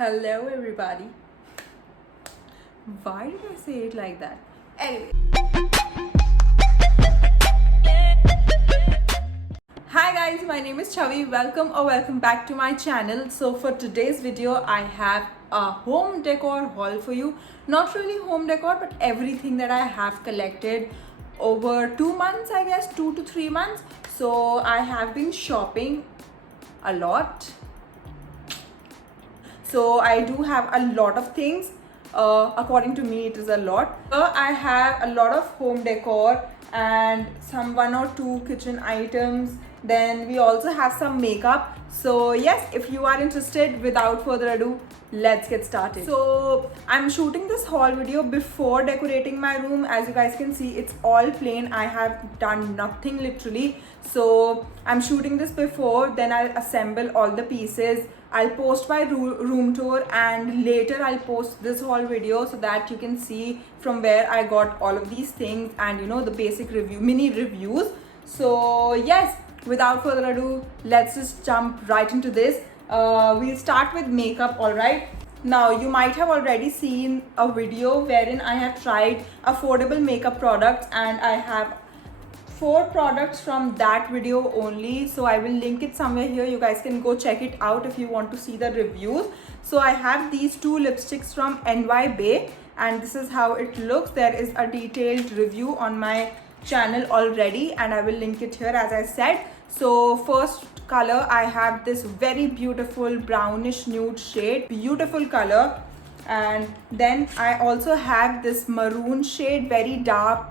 Hello, everybody. Why did I say it like that? Anyway. Hi guys, my name is Chavi. Welcome back to my channel. So for today's video, I have a home decor haul for you. Not really home decor, but everything that I have collected over 2 months, I guess, 2 to 3 months. So I have been shopping a lot. So I do have a lot of things. According to me, it is a lot. I have a lot of home decor and some 1 or 2 kitchen items. Then we also have some makeup. So yes, if you are interested, without further ado, let's get started. So I'm shooting this haul video before decorating my room. As you guys can see, it's all plain. I have done nothing literally. So I'm shooting this before, then I'll assemble all the pieces. I'll post my room tour, and later I'll post this haul video so that you can see from where I got all of these things and the basic mini reviews. So yes, without further ado, let's just jump right into this. We'll start with makeup. Alright, now you might have already seen a video wherein I have tried affordable makeup products, and I have 4 products from that video only. So I will link it somewhere here. You guys can go check it out if you want to see the reviews. So I have these 2 lipsticks from NY Bae, and this is how it looks. There is a detailed review on my channel already, and I will link it here as I said. So first color, I have this very beautiful brownish nude shade, beautiful color. And then I also have this maroon shade, very dark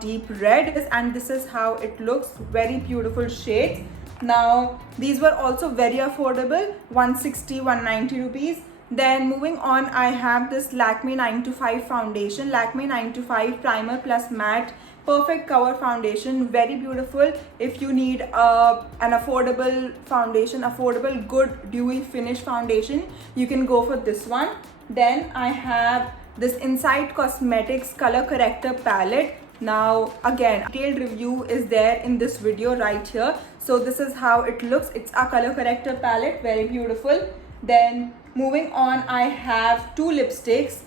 deep red, and this is how it looks. Very beautiful shades. Now these were also very affordable, 160 190 rupees. Then moving on, I have this Lakme 925 foundation, Lakme 925 primer plus matte perfect cover foundation. Very beautiful. If you need an affordable foundation, affordable good dewy finish foundation, you can go for this one. Then I have this Insight Cosmetics color corrector palette. Now again, detailed review is there in this video right here. So this is how it looks. It's a color corrector palette, very beautiful. Then moving on, I have 2 lipsticks.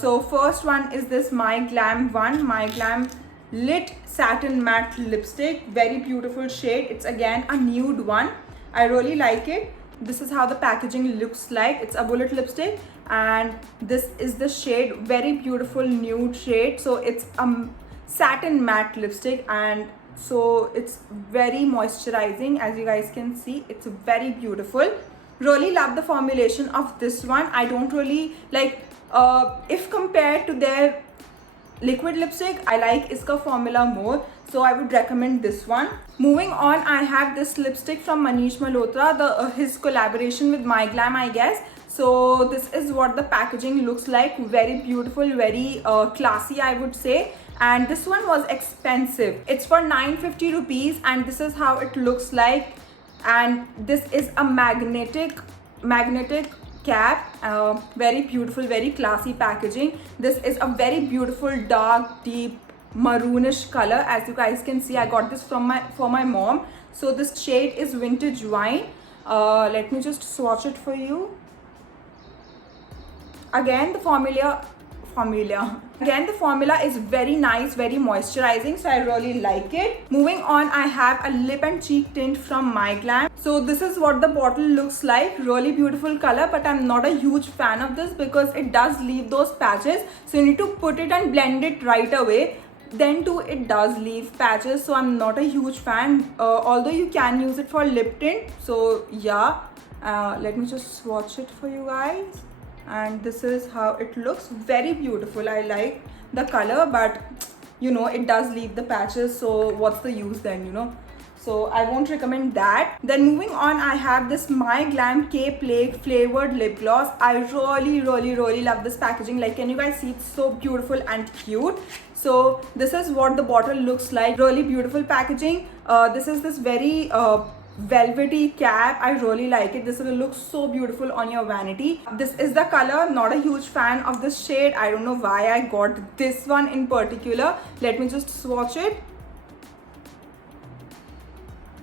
So first one is this My Glam Lit Satin Matte Lipstick, very beautiful shade. It's again a nude one. I really like it. This is how the packaging looks like. It's a bullet lipstick, and this is the shade, very beautiful nude shade. So it's a satin matte lipstick, and so it's very moisturizing. As you guys can see, it's very beautiful. Really love the formulation of this one. I don't really like if compared to their liquid lipstick, I like iska formula more, so I would recommend this one. Moving on, I have this lipstick from Manish Malhotra, his collaboration with My Glam, I guess. So this is what the packaging looks like. Very beautiful, very classy, I would say. And this one was expensive. It's for 950 rupees, and this is how it looks like. And this is a magnetic cap. Very beautiful, very classy packaging. This is a very beautiful dark deep maroonish color. As you guys can see, I got this for my mom. So this shade is Vintage Wine. Let me just swatch it for you. Again, the formula is very nice, very moisturizing, so I really like it. Moving on, I have a lip and cheek tint from My Glam. So this is what the bottle looks like. Really beautiful color, but I'm not a huge fan of this because it does leave those patches. So you need to put it and blend it right away. Then too, it does leave patches, so I'm not a huge fan. Although you can use it for lip tint. So yeah, let me just swatch it for you guys. And this is how it looks. Very beautiful. I like the color, but it does leave the patches, so what's the use then, so I won't recommend that. Then moving on, I have this My Glam Cape Lake flavored lip gloss. I really love this packaging. Like, can you guys see? It's so beautiful and cute. So this is what the bottle looks like. Really beautiful packaging. This is this very velvety cap. I really like it. This will look so beautiful on your vanity. This is the color. Not a huge fan of this shade. I don't know why I got this one in particular. Let me just swatch it.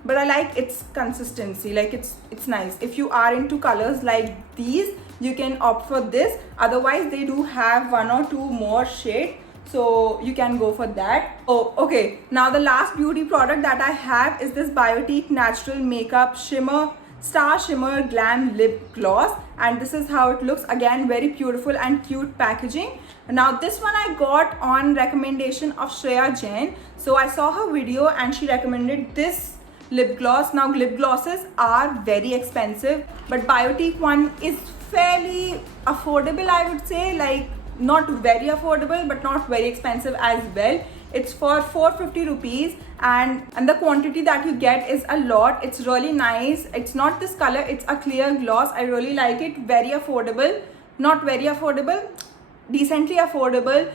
but I like its consistency. Like it's nice. If you are into colors like these, you can opt for this. Otherwise they do have 1 or 2 more shades, so you can go for that. Oh, okay. Now the last beauty product that I have is this Biotique Natural Makeup Star Shimmer Glam Lip Gloss, and this is how it looks. Again, very beautiful and cute packaging. Now this one I got on recommendation of Shreya Jain. So I saw her video and she recommended this lip gloss. Now lip glosses are very expensive, but Biotique one is fairly affordable, I would say. Like, not very affordable but not very expensive as well. It's for 450 rupees, and the quantity that you get is a lot. It's really nice. It's not this color, it's a clear gloss. I really like it. Very affordable, not very affordable, decently affordable.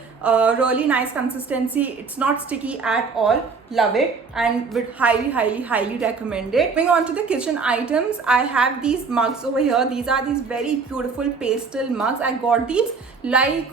Really nice consistency. It's not sticky at all. Love it, and would highly recommend it. Moving on to the kitchen items, I have these mugs over here. These are these very beautiful pastel mugs. I got these like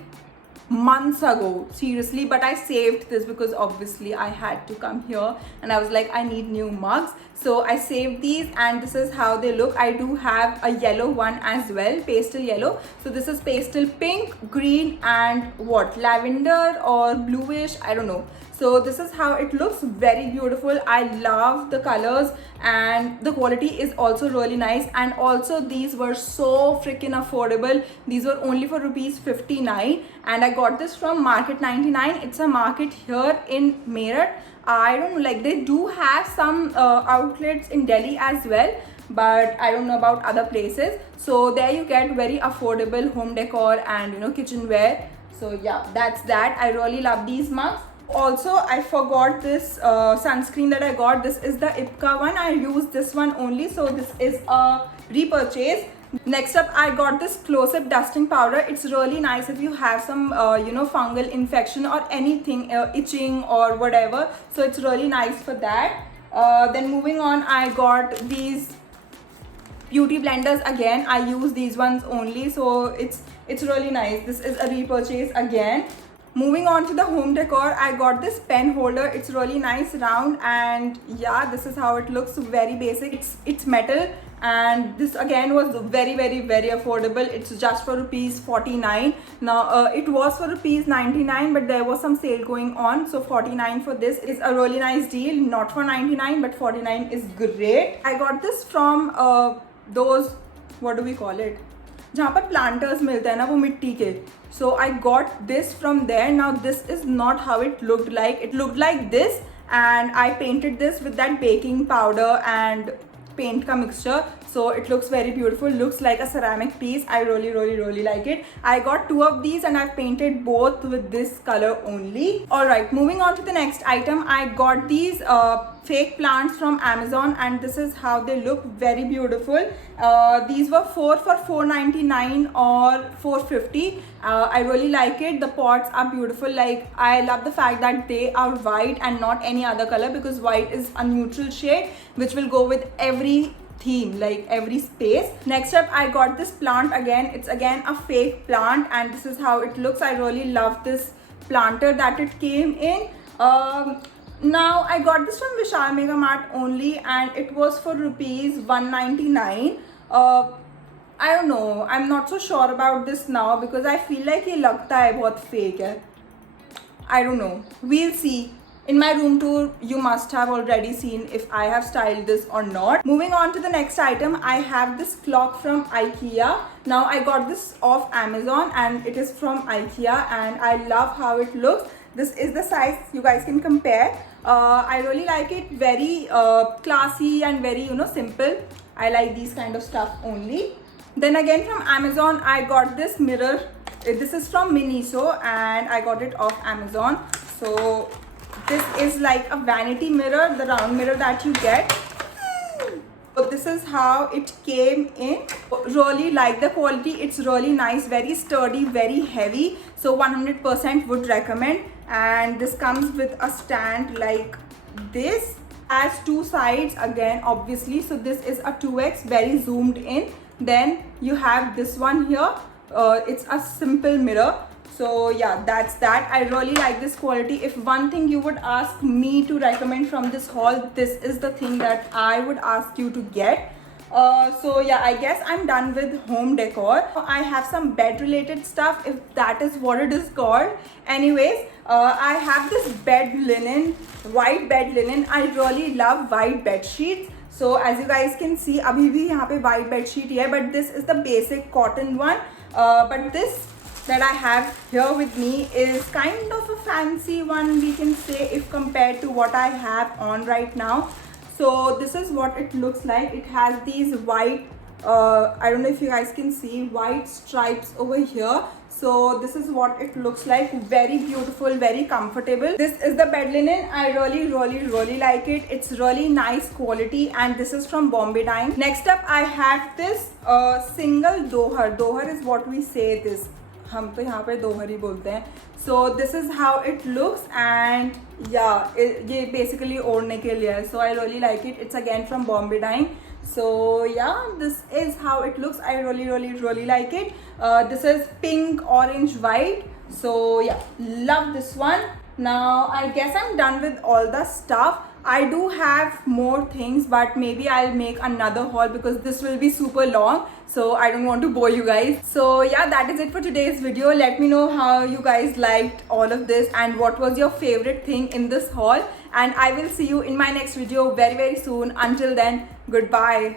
months ago, seriously, but I saved this because obviously I had to come here and I was like, I need new mugs, so I saved these, and this is how they look. I do have a yellow one as well, pastel yellow. So this is pastel pink, green, and what, lavender or bluish, I don't know. So this is how it looks. Very beautiful. I love the colors, and the quality is also really nice. And also these were so freaking affordable. These were only for rupees 59, and I got this from Market 99. It's a market here in Meerut. I don't know, like they do have some outlets in Delhi as well, but I don't know about other places. So there you get very affordable home decor and, you know, kitchenware. So yeah, that's that. I really love these mugs. Also, I forgot this sunscreen that I got. This is the Ipka one. I use this one only, so this is a repurchase. Next up, I got this close-up dusting powder. It's really nice if you have some you know, fungal infection or anything, itching or whatever. So it's really nice for that. Then moving on, I got these beauty blenders. Again, I use these ones only, so it's really nice. This is a repurchase again. Moving on to the home decor, I got this pen holder. It's really nice, round, and yeah, this is how it looks. Very basic. It's metal, and this again was very affordable. It's just for rupees 49. Now it was for rupees 99, but there was some sale going on, so 49 for this is a really nice deal. Not for 99, but 49 is great. I got this from those, what do we call it, जहाँ पर planters मिलते हैं ना वो मिट्टी के. So I got this from there. Now this is not how it looked like. It looked like this, and I painted this with that baking powder and paint ka mixture, so it looks very beautiful. Looks like a ceramic piece. I really like it. I got 2 of these and I've painted both with this color only. Alright, moving on to the next item. I got these fake plants from Amazon, and this is how they look. Very beautiful. These were 4 for 4.99 or 4.50. I really like it. The pots are beautiful. Like, I love the fact that they are white and not any other color, because white is a neutral shade which will go with every theme, like every space. Next up, I got this plant again. It's again a fake plant, and this is how it looks. I really love this planter that it came in. Now I got this from Vishal Mega Mart only, and it was for rupees 199. I don't know, I'm not so sure about this now, because I feel like ये लगता है बहुत fake है. I don't know, we'll see. In my room tour, you must have already seen if I have styled this or not. Moving on to the next item, I have this clock from IKEA. Now I got this off Amazon, and it is from IKEA, and I love how it looks. This is the size, you guys can compare. I really like it. Very classy and very, you know, simple. I like these kind of stuff only. Then again from Amazon, I got this mirror. This is from Miniso, and I got it off Amazon. So this is like a vanity mirror, the round mirror that you get. So this is how it came in. Really like the quality. It's really nice, very sturdy, very heavy. So 100% would recommend. And this comes with a stand like this. Has 2 sides again, obviously. So this is a 2x, very zoomed in. Then you have this one here. It's a simple mirror. So yeah, that's that. I really like this quality. If one thing you would ask me to recommend from this haul, this is the thing that I would ask you to get. So yeah, I guess I'm done with home decor. I have some bed related stuff, if that is what it is called. Anyways, I have this bed linen, white bed linen. I really love white bed sheets. So as you guys can see, abhi bhi yahan pe white bed sheet hai, but this is the basic cotton one. But this that I have here with me is kind of a fancy one, we can say, if compared to what I have on right now. So this is what it looks like. It has these white, I don't know if you guys can see, white stripes over here. So this is what it looks like. Very beautiful, very comfortable. This is the bed linen. I really like it. It's really nice quality, and this is from Bombay Dyeing. Next up, I have this single dohar. Dohar is what we say this. हम तो यहाँ पे दोहर ही बोलते हैं. So this is how it looks, and yeah, ये basically ओढ़ने के लिए है. So I really like it. It's again from Bombay Dyeing. So yeah, this is how it looks. I really like it. This is pink, orange, white. So yeah, love this one. Now I guess I'm done with all the stuff. I do have more things, but maybe I'll make another haul because this will be super long, so I don't want to bore you guys. So yeah, that is it for today's video. Let me know how you guys liked all of this and what was your favorite thing in this haul, and I will see you in my next video very soon. Until then, goodbye.